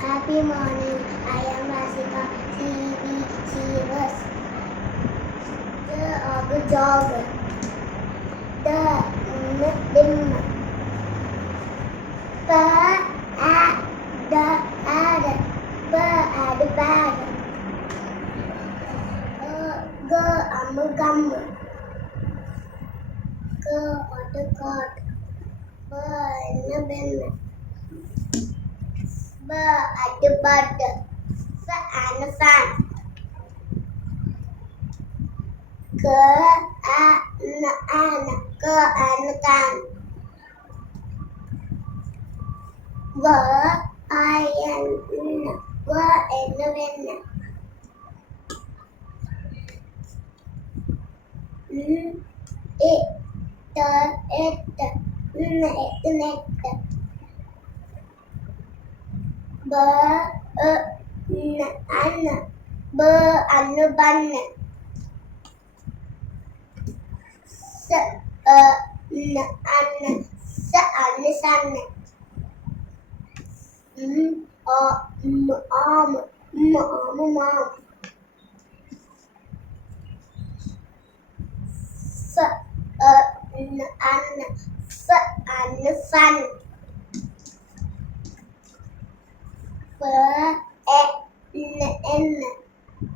Happy morning. I am Rasika. She was the jog. The dim. The ad. Ad bad. Gum. On the cot. In the bin. At the bud. And the fan. An can. In the wind. Net. Bun. Sun. Mom.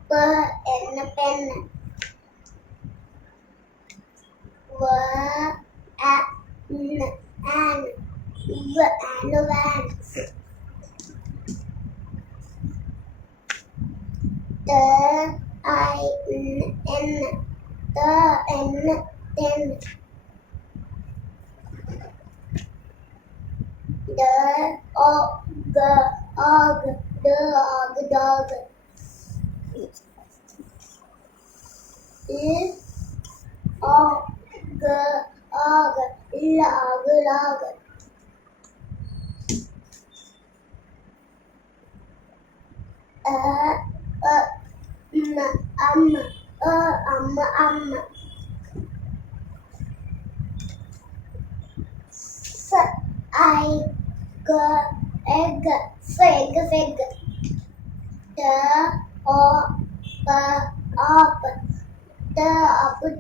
Fun. In a pen. And van. The ten. The dog. Log. Egg. Fig. Up.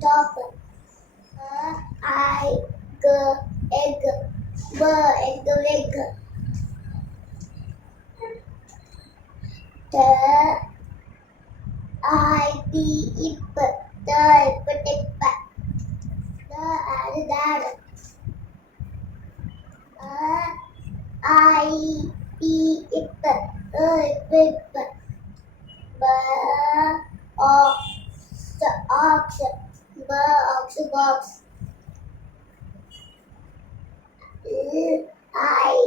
Top. Egg. Egg. Ip. Tip. Dad. Ip. Ox. Box. It. Apple.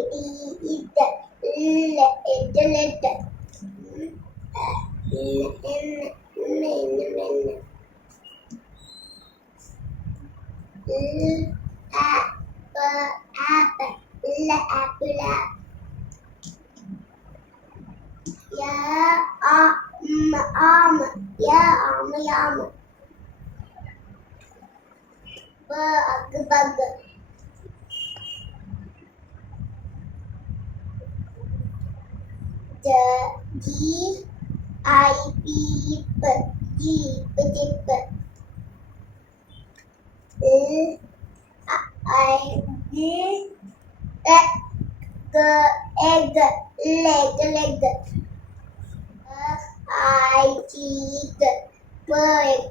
Yum. Bug. Jeep. Jeep. Egg. Leg. Cheek.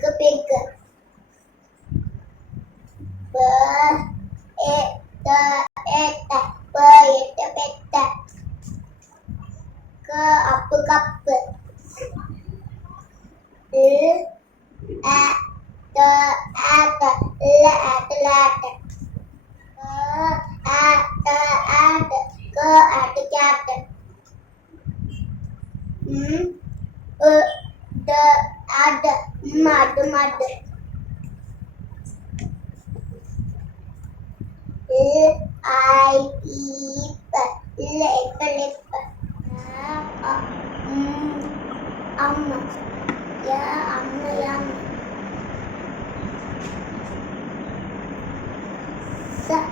Pig. Pet. Cup. Lat. Cat. Mud. Lip. Yum. Sad.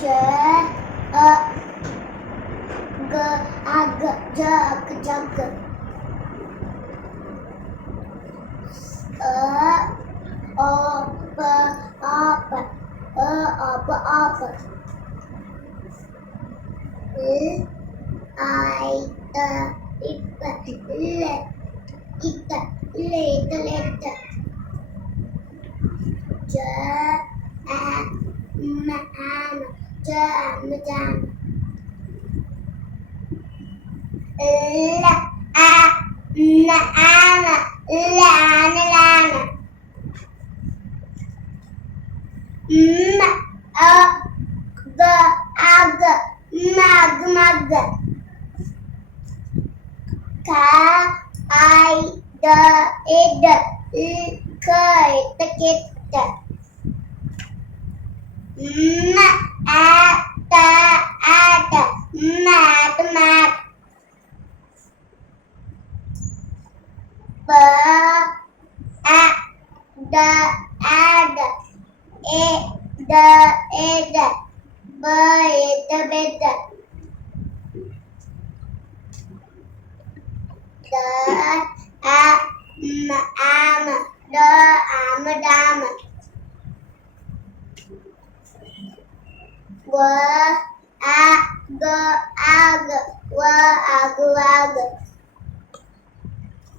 J A G ag jag jag O P op op op L I T it let J A M am jam jam L A N an lan lan M A G ag mag mag K I D id k it M A T at mat mat B A D ad E D ed B it bed D A M am D am dam W A G ag W ag wag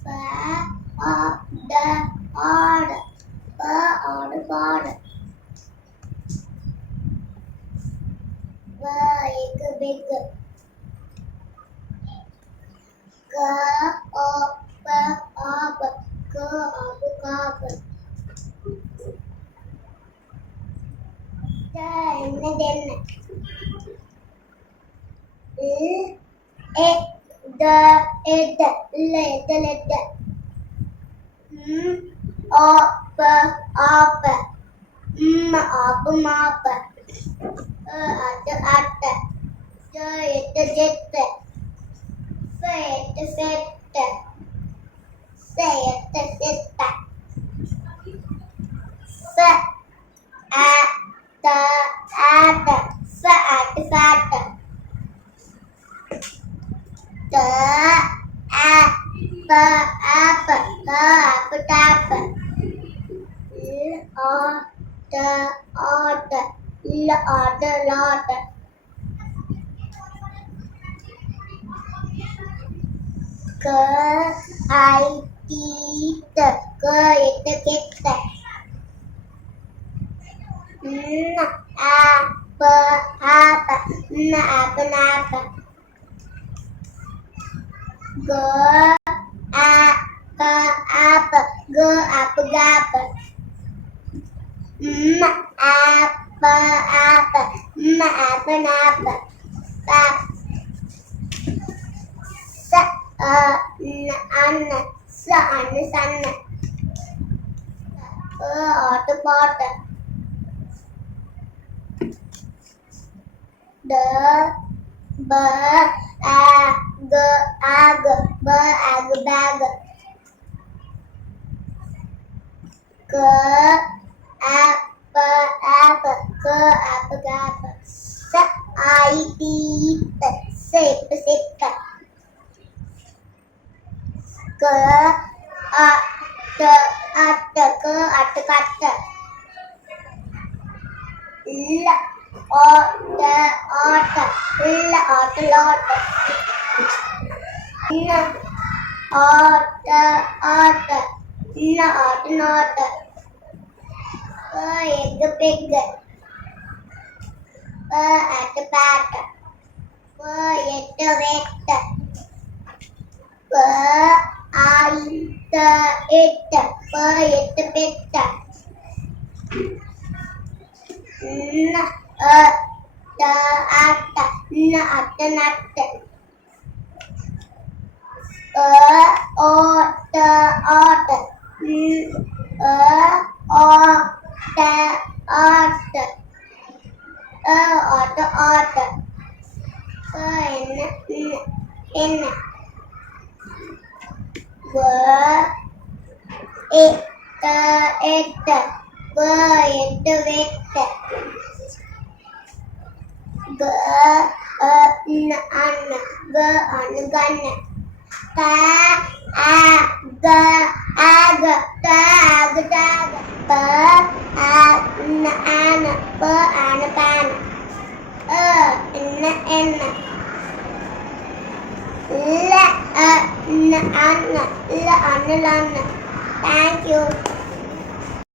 F O D odd F odd bod B big G O P op G op cop Den L D ed let M O P op M op mop at J it jet Set F A T at fat T A P up tap L O T ot L ot lot K I T K it get N A P ap N ap nap G A P ap G ap gap M A P ap M ap nap Tap S N an san pot D B A G ag B ag bag G A P ap G ap gap S I T sip G A T at G at cut L O T ot L ot lot N O T ot N ot not egg pig at pat it wet I T it pit N T at N at nut O T ot N O T ot ot N V it it wet G N gun. Ta ag tag. Pa an pan. N lan. Thank you.